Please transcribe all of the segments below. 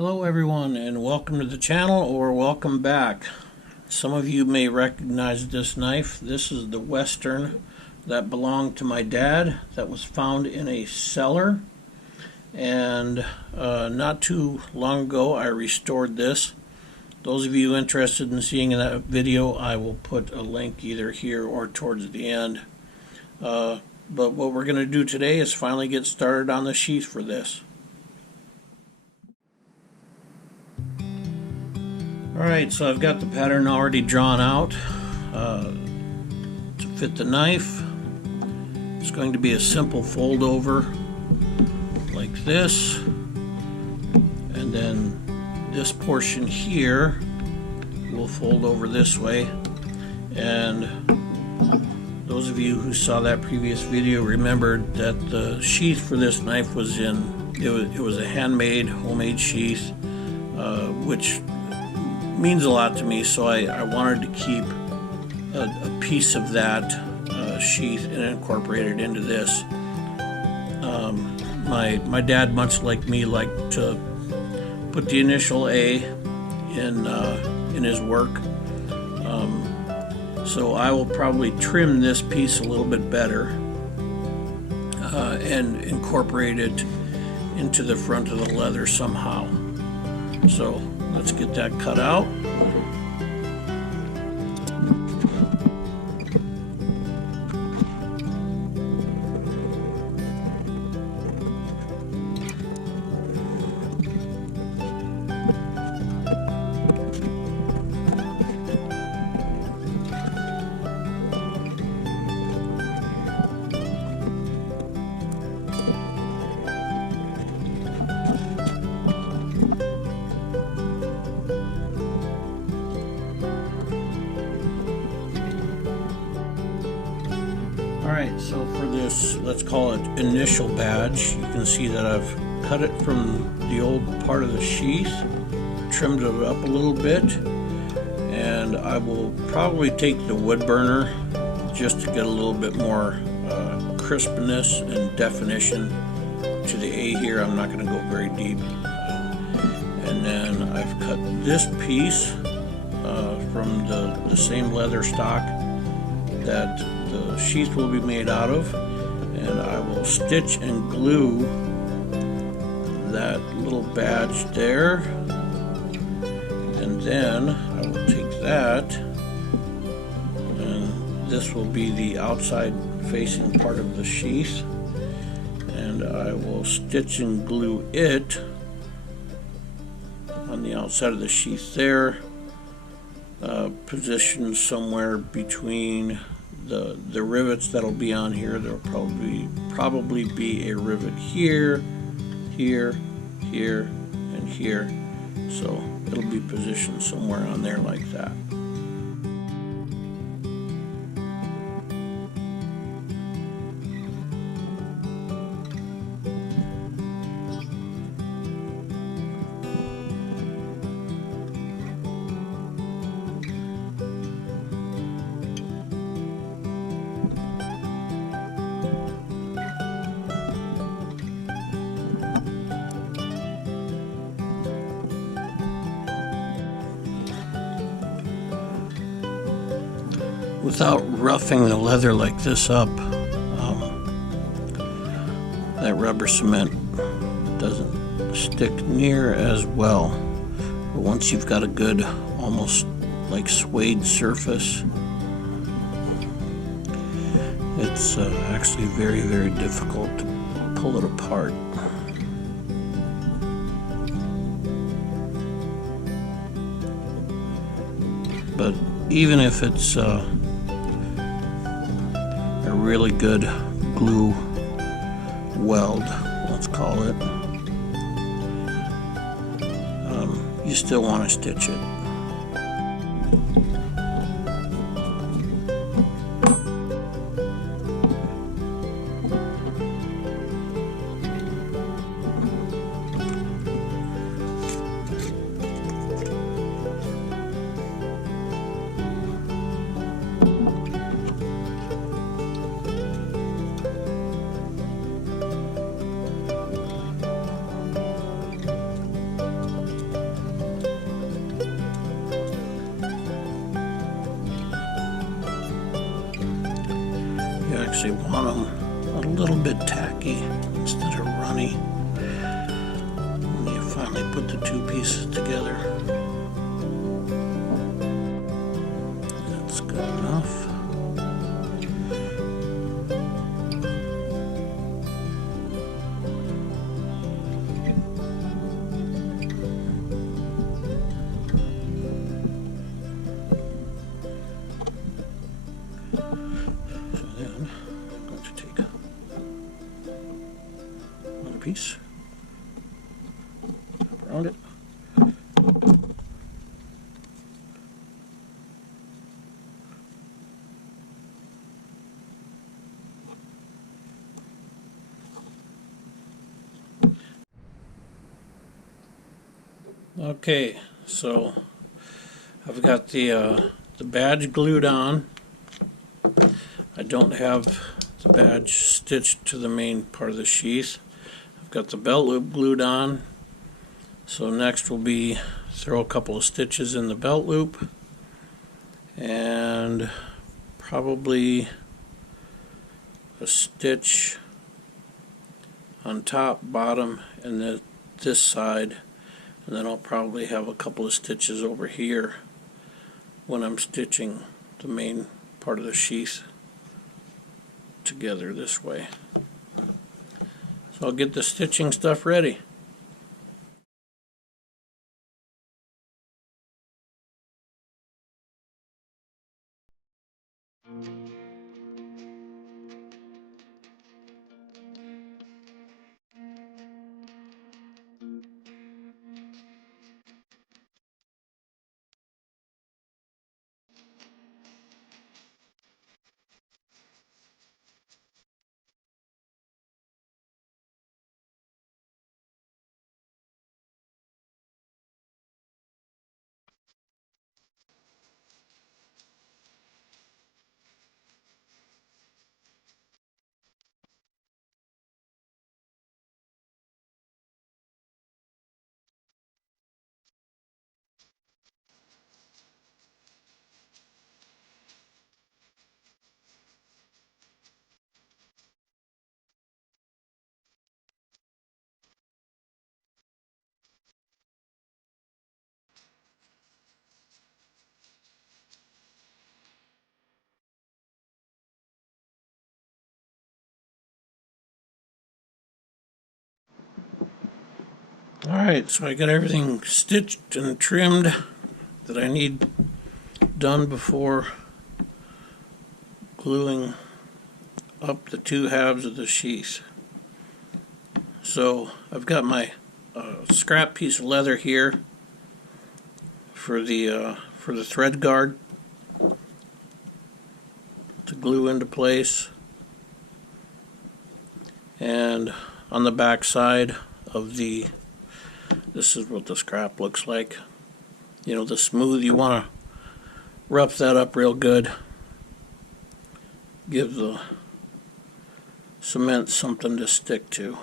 Hello everyone, and welcome to the channel, or welcome back. Some of you may recognize this knife. This is the Western that belonged to my dad, that was found in a cellar, and not too long ago I restored this. Those of you interested in seeing that video, I will put a link either here or towards the end. But what we're going to do today is finally get started on the sheath for this. Alright, so I've got the pattern already drawn out to fit the knife. It's going to be a simple fold over like this, and then this portion here will fold over this way. And those of you who saw that previous video remembered that the sheath for this knife was it was a handmade, homemade sheath, which means a lot to me, so I wanted to keep a piece of that sheath and incorporate it into this. My dad, much like me, liked to put the initial A in his work, so I will probably trim this piece a little bit better and incorporate it into the front of the leather somehow. So let's get that cut out. Alright, so for this, let's call it initial badge, you can see that I've cut it from the old part of the sheath, trimmed it up a little bit, and I will probably take the wood burner just to get a little bit more crispness and definition to the A here. I'm not going to go very deep. And then I've cut this piece from the same leather stock that the sheath will be made out of, and I will stitch and glue that little badge there, and then I will take that, and this will be the outside facing part of the sheath, and I will stitch and glue it on the outside of the sheath there, positioned somewhere between the rivets that'll be on here. There'll probably be a rivet here, here, here, and here. So it'll be positioned somewhere on there like that. Without roughing the leather like this up, that rubber cement doesn't stick near as well. But once you've got a good, almost like suede surface, it's actually very, very difficult to pull it apart. But even if it's a really good glue weld, let's call it, you still want to stitch it. actually want them a little bit tacky instead of runny. When you finally put the two pieces together. That's good enough. Piece around it. Okay, so I've got the badge glued on. I don't have the badge stitched to the main part of the sheath. Got the belt loop glued on, so next will be throw a couple of stitches in the belt loop and probably a stitch on top, bottom, and then this side, and then I'll probably have a couple of stitches over here when I'm stitching the main part of the sheath together this way. So I'll get the stitching stuff ready. Alright, so I got everything stitched and trimmed that I need done before gluing up the two halves of the sheath. So I've got my scrap piece of leather here for the thread guard to glue into place, and on the back side of this is what the scrap looks like. You know, the smooth, you want to rough that up real good. Give the cement something to stick to.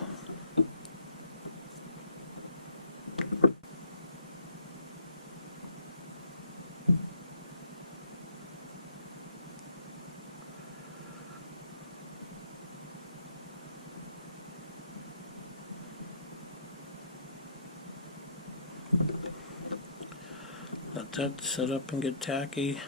Let that set up and get tacky.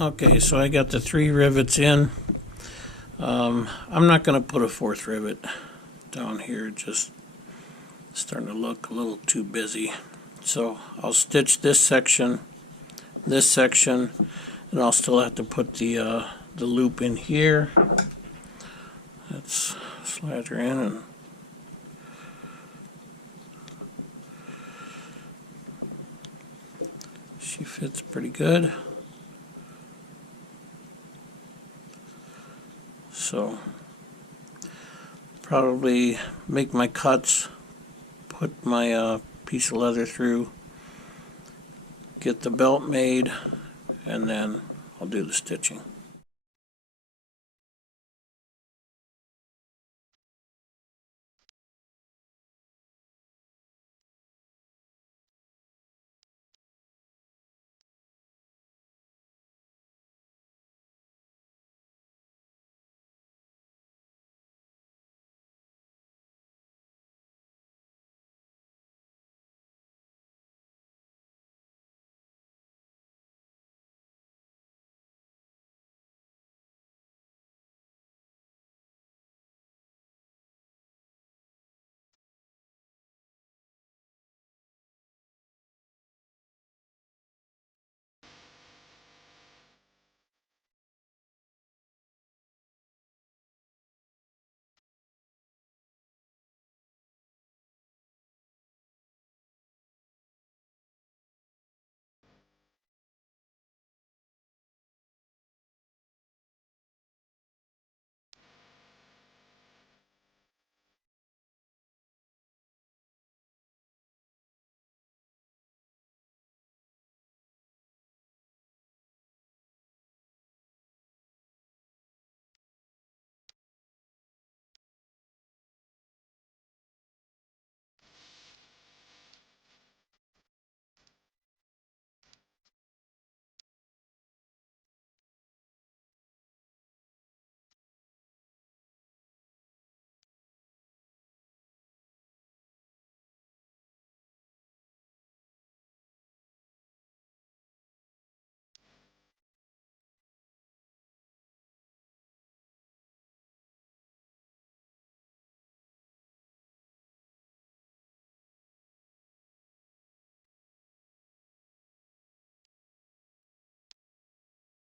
Okay, so I got the 3 rivets in. I'm not going to put a 4th rivet down here, just starting to look a little too busy. So I'll stitch this section, and I'll still have to put the loop in here. Let's slide her in, and she fits pretty good. So probably make my cuts, put my piece of leather through, get the belt made, and then I'll do the stitching.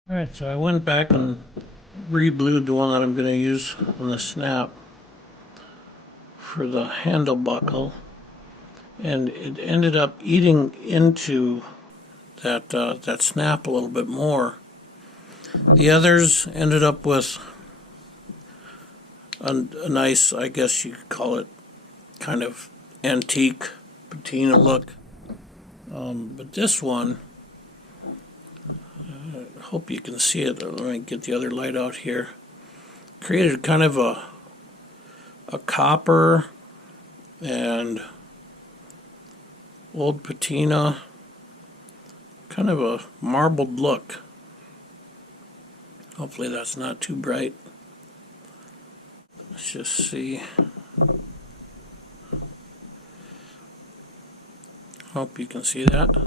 Alright, so I went back and re-blued the one that I'm going to use on the snap for the handle buckle, and it ended up eating into that snap a little bit more. The others ended up with a nice, I guess you could call it, kind of antique patina look. But this one, I hope you can see it. Let me get the other light out here. Created kind of a copper and old patina, kind of a marbled look. Hopefully that's not too bright. Let's just see. Hope you can see that.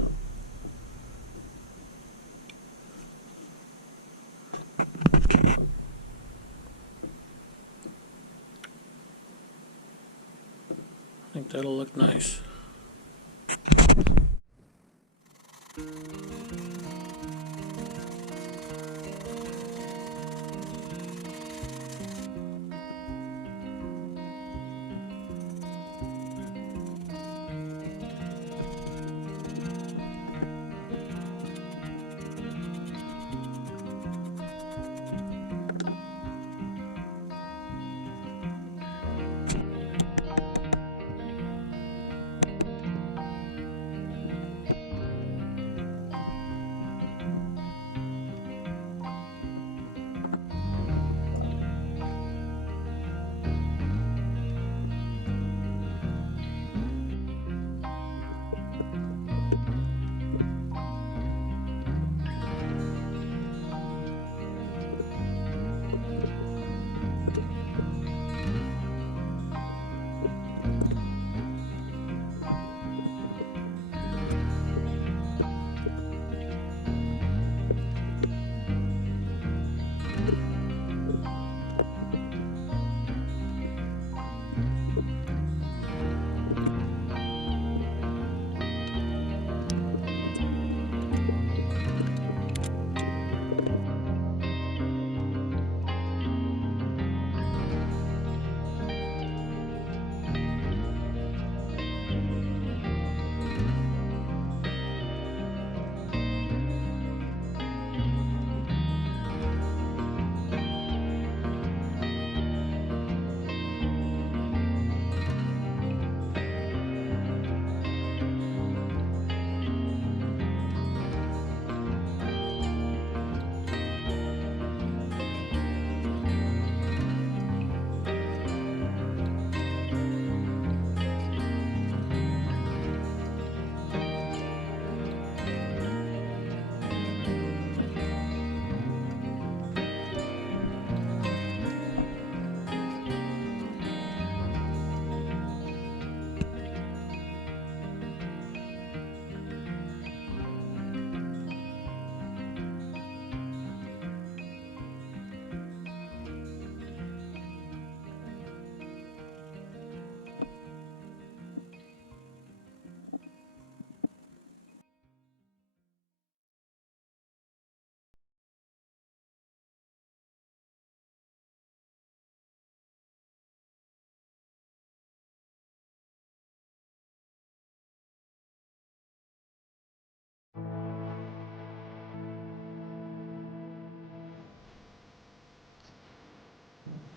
I think that'll look nice.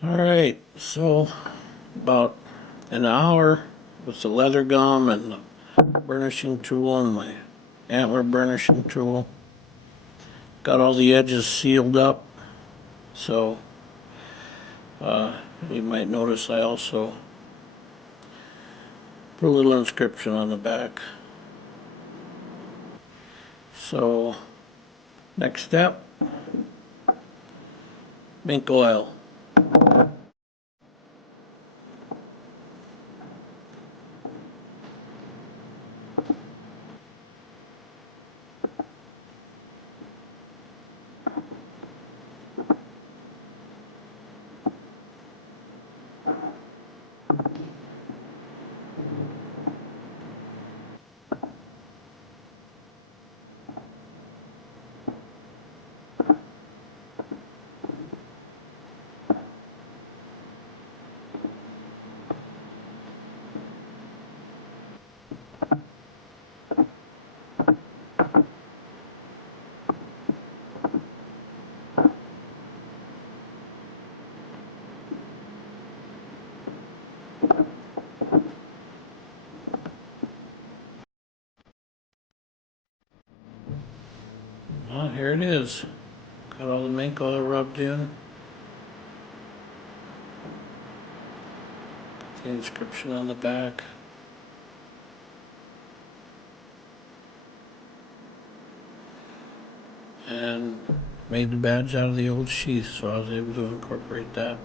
All right, so about an hour with the leather gum and the burnishing tool and my antler burnishing tool. Got all the edges sealed up, so you might notice I also put a little inscription on the back. So, next step, mink oil. Well, here it is. Got all the mink oil rubbed in. The inscription on the back. And made the badge out of the old sheath, so I was able to incorporate that.